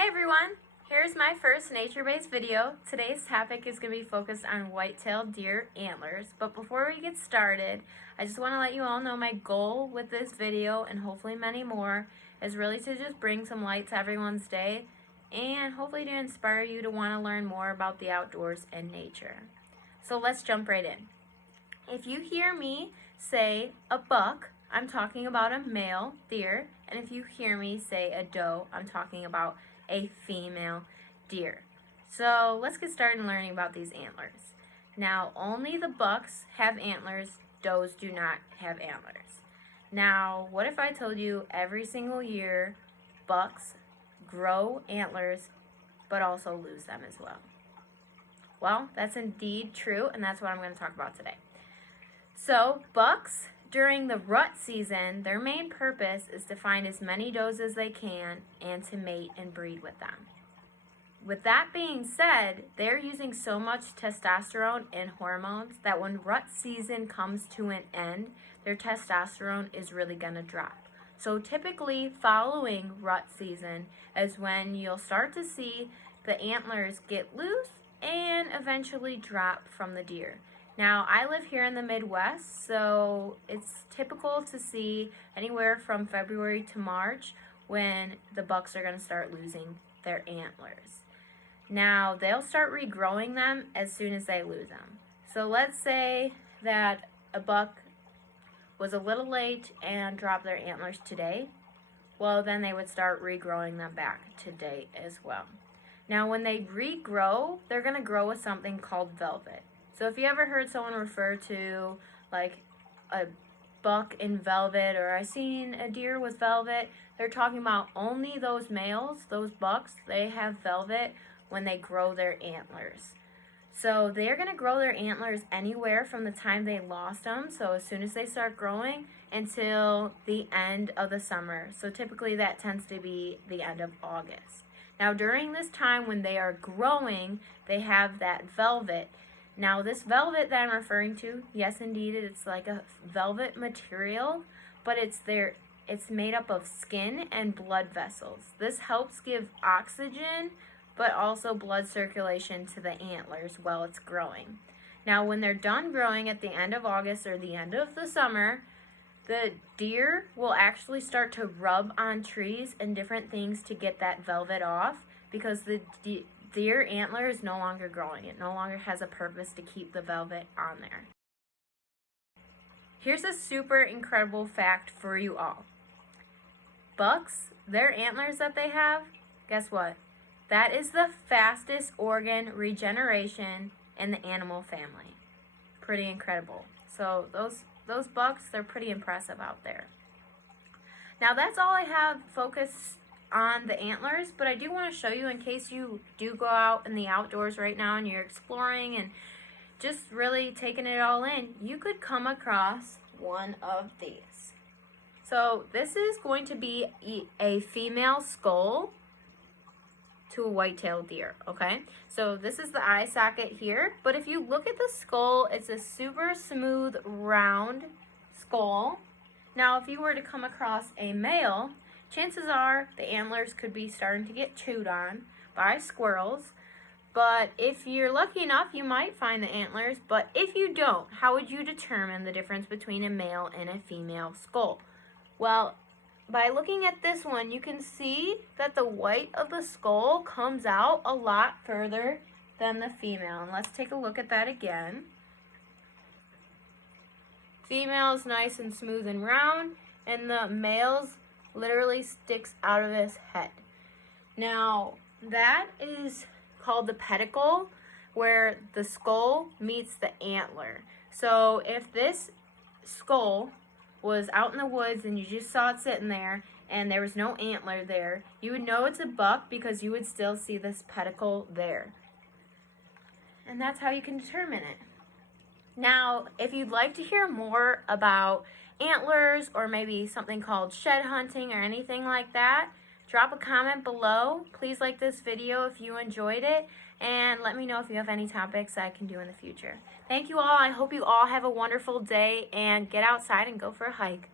Hey everyone! Here's my first nature-based video. Today's topic is going to be focused on white-tailed deer antlers. But before we get started, I just want to let you all know my goal with this video, and hopefully many more, is really to just bring some light to everyone's day and hopefully to inspire you to want to learn more about the outdoors and nature. So let's jump right in. If you hear me say a buck, I'm talking about a male deer, and if you hear me say a doe, I'm talking about a female deer. So let's get started learning about these antlers. Now, only the bucks have antlers, does do not have antlers. Now, what if I told you every single year bucks grow antlers but also lose them as well? Well, that's indeed true, and that's what I'm going to talk about today. So, bucks, during the rut season, their main purpose is to find as many does as they can and to mate and breed with them. With that being said, they're using so much testosterone and hormones that when rut season comes to an end, their testosterone is really going to drop. So typically following rut season is when you'll start to see the antlers get loose and eventually drop from the deer. Now, I live here in the Midwest, so it's typical to see anywhere from February to March when the bucks are going to start losing their antlers. Now, they'll start regrowing them as soon as they lose them. So let's say that a buck was a little late and dropped their antlers today. Well, then they would start regrowing them back today as well. Now, when they regrow, they're going to grow with something called velvet. So if you ever heard someone refer to like a buck in velvet, or I seen a deer with velvet, they're talking about only those males, those bucks, they have velvet when they grow their antlers. So they're going to grow their antlers anywhere from the time they lost them, so as soon as they start growing, until the end of the summer. So typically that tends to be the end of August. Now during this time when they are growing, they have that velvet. Now this velvet that I'm referring to, yes indeed, it's like a velvet material, but it's made up of skin and blood vessels. This helps give oxygen, but also blood circulation to the antlers while it's growing. Now when they're done growing at the end of August or the end of the summer, the deer will actually start to rub on trees and different things to get that velvet off, because the deer antler is no longer growing. It no longer has a purpose to keep the velvet on there. Here's a super incredible fact for you all. Bucks, their antlers that they have, guess what? That is the fastest organ regeneration in the animal family. Pretty incredible. So those bucks, they're pretty impressive out there. Now that's all I have focused on the antlers, but I do want to show you, in case you do go out in the outdoors right now and you're exploring and just really taking it all in, you could come across one of these. So this is going to be a female skull to a white-tailed deer, okay? So this is the eye socket here, but if you look at the skull, it's a super smooth, round skull. Now, if you were to come across a male, chances are the antlers could be starting to get chewed on by squirrels. But if you're lucky enough, you might find the antlers. But if you don't, how would you determine the difference between a male and a female skull? Well, by looking at this one, you can see that the white of the skull comes out a lot further than the female. And let's take a look at that again. Female is nice and smooth and round, and the male's literally sticks out of his head. Now, that is called the pedicle, where the skull meets the antler. So if this skull was out in the woods and you just saw it sitting there and there was no antler there, you would know it's a buck because you would still see this pedicle there. And that's how you can determine it. Now, if you'd like to hear more about antlers, or maybe something called shed hunting or anything like that, drop a comment below. Please like this video if you enjoyed it, and let me know if you have any topics I can do in the future. Thank you all. I hope you all have a wonderful day, and get outside and go for a hike.